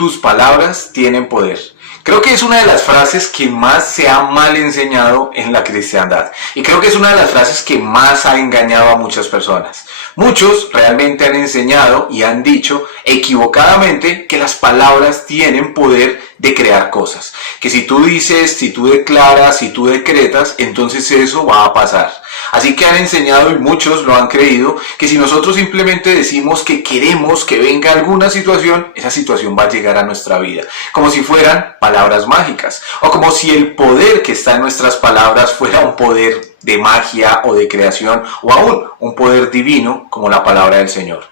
tus palabras tienen poder. Creo que es una de las frases que más se ha mal enseñado en la cristiandad. Y creo que es una de las frases que más ha engañado a muchas personas. Muchos realmente han enseñado y han dicho equivocadamente que las palabras tienen poder de crear cosas. Que si tú dices, si tú declaras, si tú decretas, entonces eso va a pasar. Así que han enseñado, y muchos lo han creído, que si nosotros simplemente decimos que queremos que venga alguna situación, esa situación va a llegar a nuestra vida. Como si fueran palabras mágicas. O como si el poder que está en nuestras palabras fuera un poder de magia o de creación, o aún un poder divino como la palabra del Señor.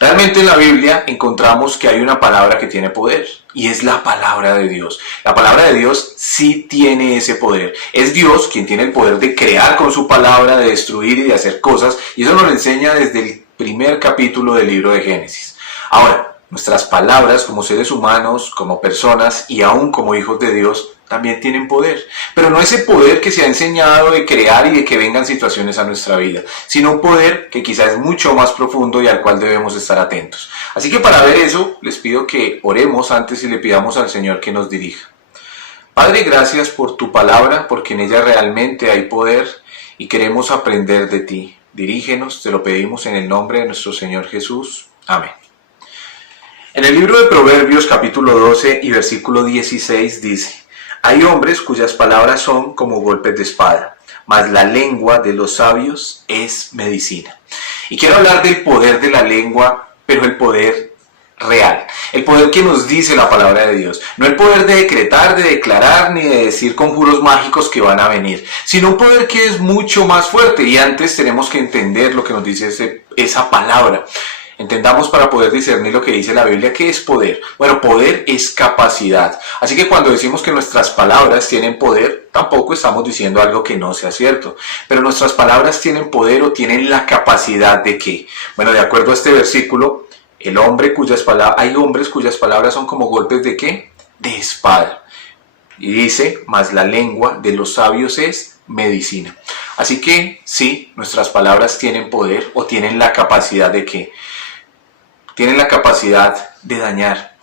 Realmente en la Biblia encontramos que hay una palabra que tiene poder, y es la palabra de Dios. La palabra de Dios sí tiene ese poder. Es Dios quien tiene el poder de crear con su palabra, de destruir y de hacer cosas, y eso nos lo enseña desde el primer capítulo del libro de Génesis. Ahora, nuestras palabras como seres humanos, como personas y aún como hijos de Dios, también tienen poder, pero no ese poder que se ha enseñado de crear y de que vengan situaciones a nuestra vida, sino un poder que quizás es mucho más profundo y al cual debemos estar atentos. Así que para ver eso, les pido que oremos antes y le pidamos al Señor que nos dirija. Padre, gracias por tu palabra, porque en ella realmente hay poder y queremos aprender de ti. Dirígenos, te lo pedimos en el nombre de nuestro Señor Jesús. Amén. En el libro de Proverbios capítulo 12 y versículo 16 dice: hay hombres cuyas palabras son como golpes de espada, mas la lengua de los sabios es medicina. Y quiero hablar del poder de la lengua, pero el poder real, el poder que nos dice la palabra de Dios, no el poder de decretar, de declarar, ni de decir conjuros mágicos que van a venir, sino un poder que es mucho más fuerte, y antes tenemos que entender lo que nos dice esa palabra. Entendamos para poder discernir lo que dice la Biblia. ¿Qué es poder? Bueno, poder es capacidad. Así que cuando decimos que nuestras palabras tienen poder, tampoco estamos diciendo algo que no sea cierto. Pero nuestras palabras tienen poder o tienen la capacidad de ¿qué? Bueno, de acuerdo a este versículo, hay hombres cuyas palabras son como golpes de ¿qué? De espada. Y dice, mas la lengua de los sabios es medicina. Así que sí, nuestras palabras tienen poder o tienen la capacidad de ¿qué? Tienen la capacidad de dañar.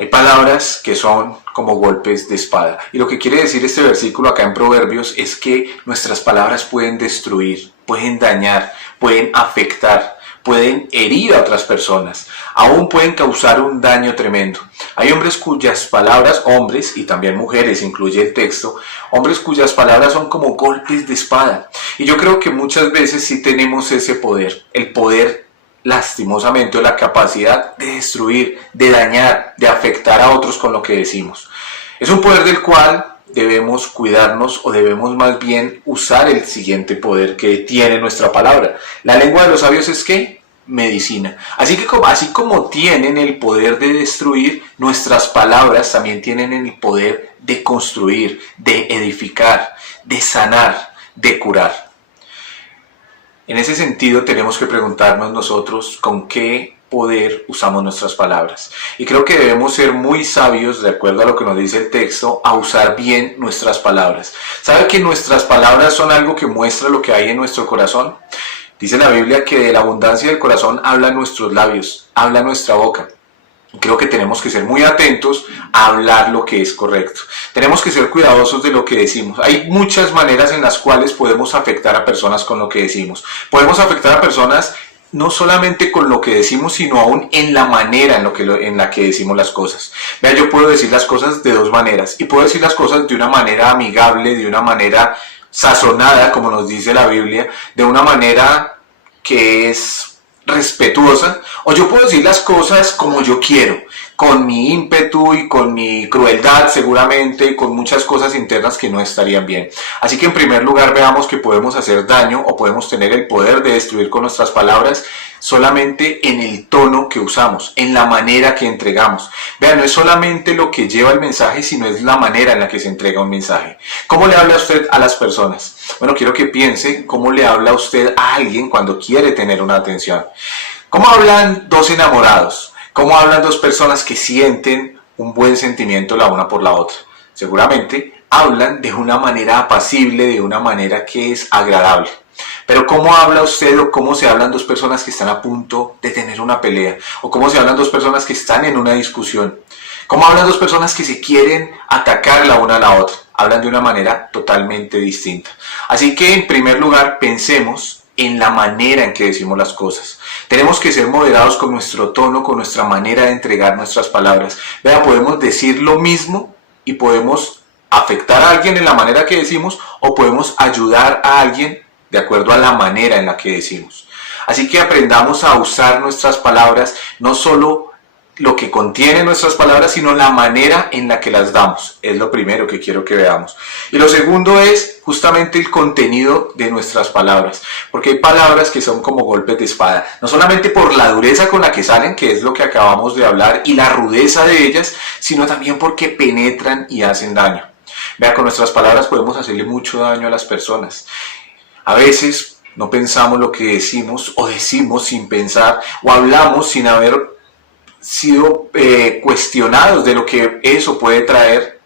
Hay palabras que son como golpes de espada. Y lo que quiere decir este versículo acá en Proverbios es que nuestras palabras pueden destruir, pueden dañar, pueden afectar, pueden herir a otras personas, aún pueden causar un daño tremendo. Hay hombres cuyas palabras, hombres y también mujeres, incluye el texto, hombres cuyas palabras son como golpes de espada. Y yo creo que muchas veces sí tenemos ese poder, el poder lastimosamente, o la capacidad de destruir, de dañar, de afectar a otros con lo que decimos. Es un poder del cual debemos cuidarnos, o debemos más bien usar el siguiente poder que tiene nuestra palabra. La lengua de los sabios es ¿qué? Medicina. Así como tienen el poder de destruir, nuestras palabras también tienen el poder de construir, de edificar, de sanar, de curar. En ese sentido tenemos que preguntarnos nosotros con qué poder usamos nuestras palabras. Y creo que debemos ser muy sabios, de acuerdo a lo que nos dice el texto, a usar bien nuestras palabras. ¿Sabe que nuestras palabras son algo que muestra lo que hay en nuestro corazón? Dice la Biblia que de la abundancia del corazón hablan nuestros labios, habla nuestra boca. Creo que tenemos que ser muy atentos a hablar lo que es correcto. Tenemos que ser cuidadosos de lo que decimos. Hay muchas maneras en las cuales podemos afectar a personas con lo que decimos. Podemos afectar a personas no solamente con lo que decimos, sino aún en la manera en la que decimos las cosas. Vea, yo puedo decir las cosas de dos maneras. Y puedo decir las cosas de una manera amigable, de una manera sazonada, como nos dice la Biblia, de una manera que es respetuosa, o yo puedo decir las cosas como yo quiero, con mi ímpetu y con mi crueldad seguramente, y con muchas cosas internas que no estarían bien. Así que en primer lugar veamos que podemos hacer daño o podemos tener el poder de destruir con nuestras palabras solamente en el tono que usamos, en la manera que entregamos. Vean, no es solamente lo que lleva el mensaje, sino es la manera en la que se entrega un mensaje. ¿Cómo le habla usted a las personas? Bueno, quiero que piense cómo le habla usted a alguien cuando quiere tener una atención. ¿Cómo hablan dos enamorados? ¿Cómo hablan dos personas que sienten un buen sentimiento la una por la otra? Seguramente hablan de una manera apacible, de una manera que es agradable. Pero ¿cómo habla usted o cómo se hablan dos personas que están a punto de tener una pelea? ¿O cómo se hablan dos personas que están en una discusión? ¿Cómo hablan dos personas que se quieren atacar la una a la otra? Hablan de una manera totalmente distinta. Así que en primer lugar pensemos en la manera en que decimos las cosas. Tenemos que ser moderados con nuestro tono, con nuestra manera de entregar nuestras palabras. Vea, podemos decir lo mismo y podemos afectar a alguien en la manera que decimos o podemos ayudar a alguien de acuerdo a la manera en la que decimos. Así que aprendamos a usar nuestras palabras, no solo lo que contienen nuestras palabras, sino la manera en la que las damos. Es lo primero que quiero que veamos. Y lo segundo es justamente el contenido de nuestras palabras, porque hay palabras que son como golpes de espada, no solamente por la dureza con la que salen, que es lo que acabamos de hablar, y la rudeza de ellas, sino también porque penetran y hacen daño. Vea, con nuestras palabras podemos hacerle mucho daño a las personas. A veces no pensamos lo que decimos o decimos sin pensar o hablamos sin haber sido cuestionados de lo que eso puede traer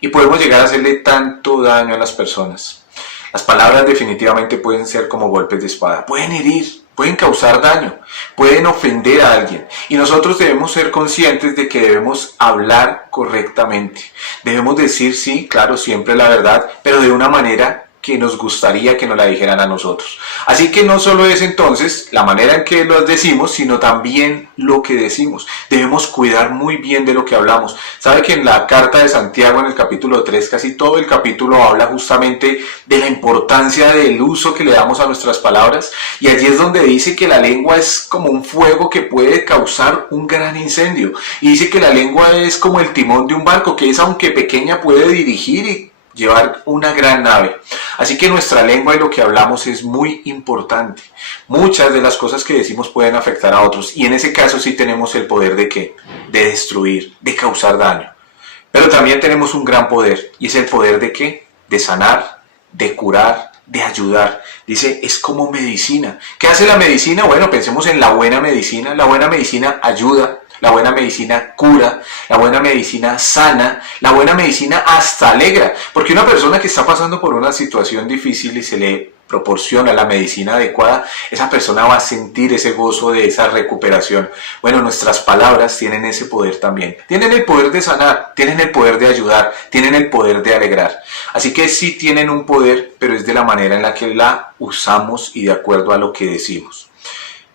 y podemos llegar a hacerle tanto daño a las personas. Las palabras definitivamente pueden ser como golpes de espada, pueden herir, pueden causar daño, pueden ofender a alguien y nosotros debemos ser conscientes de que debemos hablar correctamente. Debemos decir sí, claro, siempre la verdad, pero de una manera que nos gustaría que nos la dijeran a nosotros. Así que no solo es entonces la manera en que lo decimos, sino también lo que decimos. Debemos cuidar muy bien de lo que hablamos. ¿Sabe que en la carta de Santiago, en el capítulo 3, casi todo el capítulo habla justamente de la importancia del uso que le damos a nuestras palabras? Y allí es donde dice que la lengua es como un fuego que puede causar un gran incendio. Y dice que la lengua es como el timón de un barco, que es, aunque pequeña, puede dirigir y llevar una gran nave. Así que nuestra lengua y lo que hablamos es muy importante. Muchas de las cosas que decimos pueden afectar a otros y en ese caso sí tenemos el poder de ¿qué? De destruir, de causar daño. Pero también tenemos un gran poder y es el poder de ¿qué? De sanar, de curar, de ayudar. Dice, es como medicina. ¿Qué hace la medicina? Bueno, pensemos en la buena medicina. La buena medicina ayuda. La buena medicina cura, la buena medicina sana, la buena medicina hasta alegra. Porque una persona que está pasando por una situación difícil y se le proporciona la medicina adecuada, esa persona va a sentir ese gozo de esa recuperación. Bueno, nuestras palabras tienen ese poder también. Tienen el poder de sanar, tienen el poder de ayudar, tienen el poder de alegrar. Así que sí tienen un poder, pero es de la manera en la que la usamos y de acuerdo a lo que decimos.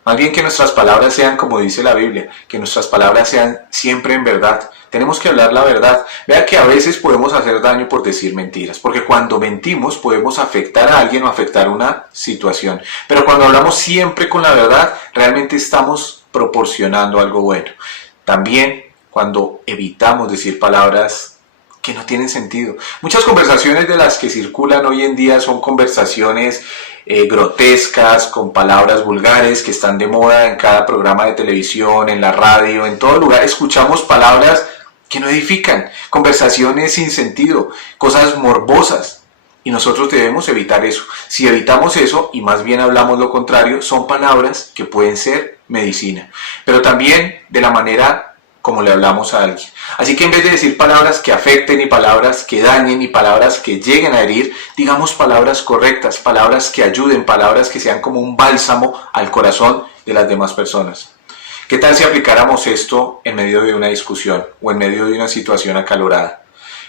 Más bien que nuestras palabras sean como dice la Biblia, que nuestras palabras sean siempre en verdad. Tenemos que hablar la verdad. Vea que a veces podemos hacer daño por decir mentiras, porque cuando mentimos podemos afectar a alguien o afectar una situación. Pero cuando hablamos siempre con la verdad, realmente estamos proporcionando algo bueno. También cuando evitamos decir palabras que no tienen sentido. Muchas conversaciones de las que circulan hoy en día son conversaciones grotescas, con palabras vulgares que están de moda en cada programa de televisión, en la radio, en todo lugar. Escuchamos palabras que no edifican, conversaciones sin sentido, cosas morbosas. Y nosotros debemos evitar eso. Si evitamos eso y más bien hablamos lo contrario, son palabras que pueden ser medicina. Pero también de la manera como le hablamos a alguien. Así que en vez de decir palabras que afecten y palabras que dañen y palabras que lleguen a herir, digamos palabras correctas, palabras que ayuden, palabras que sean como un bálsamo al corazón de las demás personas. ¿Qué tal si aplicáramos esto en medio de una discusión o en medio de una situación acalorada?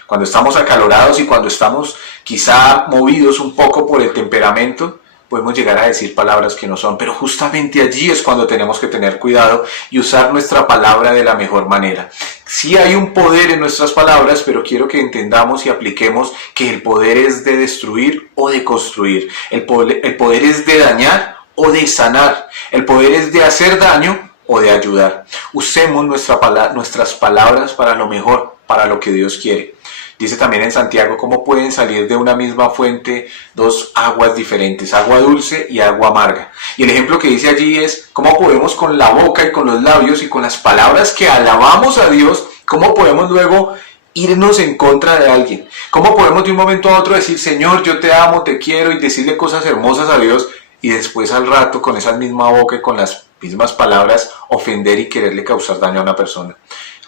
Cuando estamos acalorados y cuando estamos quizá movidos un poco por el temperamento, podemos llegar a decir palabras que no son, pero justamente allí es cuando tenemos que tener cuidado y usar nuestra palabra de la mejor manera. Sí hay un poder en nuestras palabras, pero quiero que entendamos y apliquemos que el poder es de destruir o de construir. El poder es de dañar o de sanar. El poder es de hacer daño o de ayudar. Usemos nuestras palabras para lo mejor, para lo que Dios quiere. Dice también en Santiago cómo pueden salir de una misma fuente dos aguas diferentes, agua dulce y agua amarga. Y el ejemplo que dice allí es cómo podemos con la boca y con los labios y con las palabras que alabamos a Dios, cómo podemos luego irnos en contra de alguien. Cómo podemos de un momento a otro decir, Señor, yo te amo, te quiero, y decirle cosas hermosas a Dios, y después al rato con esa misma boca y con las mismas palabras ofender y quererle causar daño a una persona.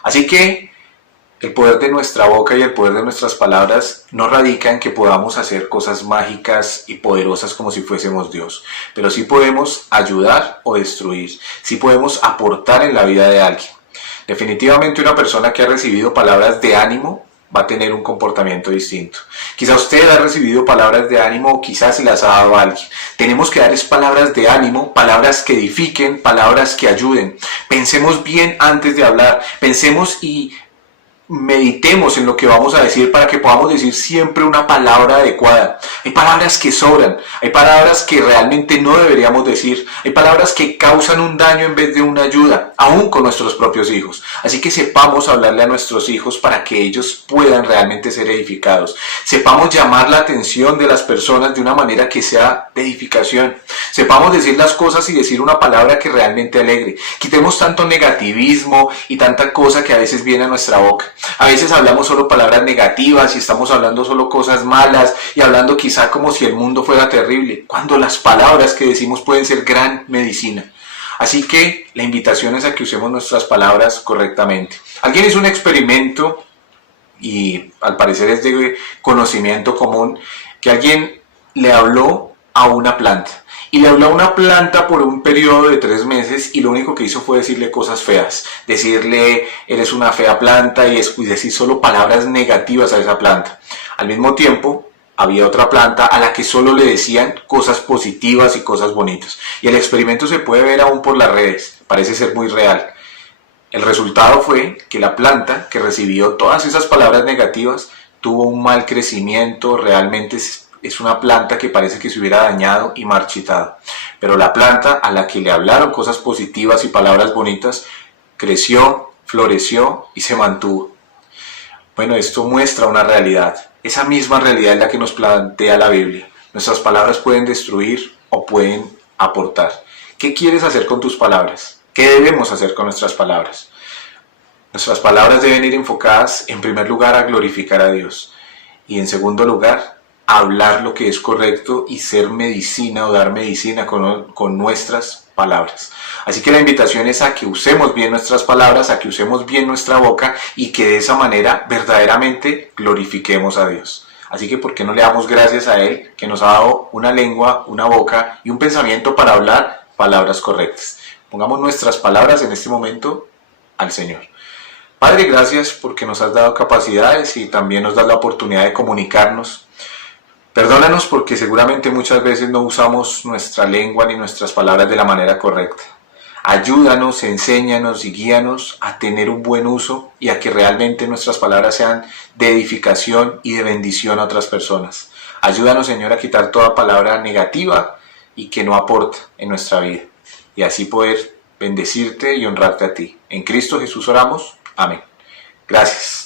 Así que el poder de nuestra boca y el poder de nuestras palabras no radica en que podamos hacer cosas mágicas y poderosas como si fuésemos Dios, pero sí podemos ayudar o destruir, sí podemos aportar en la vida de alguien. Definitivamente una persona que ha recibido palabras de ánimo va a tener un comportamiento distinto. Quizá usted ha recibido palabras de ánimo o quizás se las ha dado a alguien. Tenemos que darles palabras de ánimo, palabras que edifiquen, palabras que ayuden. Pensemos bien antes de hablar, pensemos y meditemos en lo que vamos a decir para que podamos decir siempre una palabra adecuada. Hay palabras que sobran, hay palabras que realmente no deberíamos decir, hay palabras que causan un daño en vez de una ayuda, aún con nuestros propios hijos. Así que sepamos hablarle a nuestros hijos para que ellos puedan realmente ser edificados. Sepamos llamar la atención de las personas de una manera que sea de edificación. Sepamos decir las cosas y decir una palabra que realmente alegre. Quitemos tanto negativismo y tanta cosa que a veces viene a nuestra boca. A veces hablamos solo palabras negativas y estamos hablando solo cosas malas y hablando quizá como si el mundo fuera terrible, cuando las palabras que decimos pueden ser gran medicina. Así que la invitación es a que usemos nuestras palabras correctamente. Alguien hizo un experimento y al parecer es de conocimiento común, que alguien le habló a una planta. Y le habló a una planta por un periodo de 3 meses y lo único que hizo fue decirle cosas feas. Decirle, eres una fea planta y decir solo palabras negativas a esa planta. Al mismo tiempo, había otra planta a la que solo le decían cosas positivas y cosas bonitas. Y el experimento se puede ver aún por las redes. Parece ser muy real. El resultado fue que la planta que recibió todas esas palabras negativas tuvo un mal crecimiento, realmente es una planta que parece que se hubiera dañado y marchitado. Pero la planta a la que le hablaron cosas positivas y palabras bonitas, creció, floreció y se mantuvo. Bueno, esto muestra una realidad. Esa misma realidad es la que nos plantea la Biblia. Nuestras palabras pueden destruir o pueden aportar. ¿Qué quieres hacer con tus palabras? ¿Qué debemos hacer con nuestras palabras? Nuestras palabras deben ir enfocadas en primer lugar a glorificar a Dios y en segundo lugar hablar lo que es correcto y ser medicina o dar medicina con nuestras palabras. Así que la invitación es a que usemos bien nuestras palabras, a que usemos bien nuestra boca y que de esa manera verdaderamente glorifiquemos a Dios. Así que ¿por qué no le damos gracias a Él que nos ha dado una lengua, una boca y un pensamiento para hablar palabras correctas? Pongamos nuestras palabras en este momento al Señor. Padre, gracias porque nos has dado capacidades y también nos das la oportunidad de comunicarnos. Perdónanos porque seguramente muchas veces no usamos nuestra lengua ni nuestras palabras de la manera correcta. Ayúdanos, enséñanos y guíanos a tener un buen uso y a que realmente nuestras palabras sean de edificación y de bendición a otras personas. Ayúdanos, Señor, a quitar toda palabra negativa y que no aporta en nuestra vida. Y así poder bendecirte y honrarte a ti. En Cristo Jesús oramos. Amén. Gracias.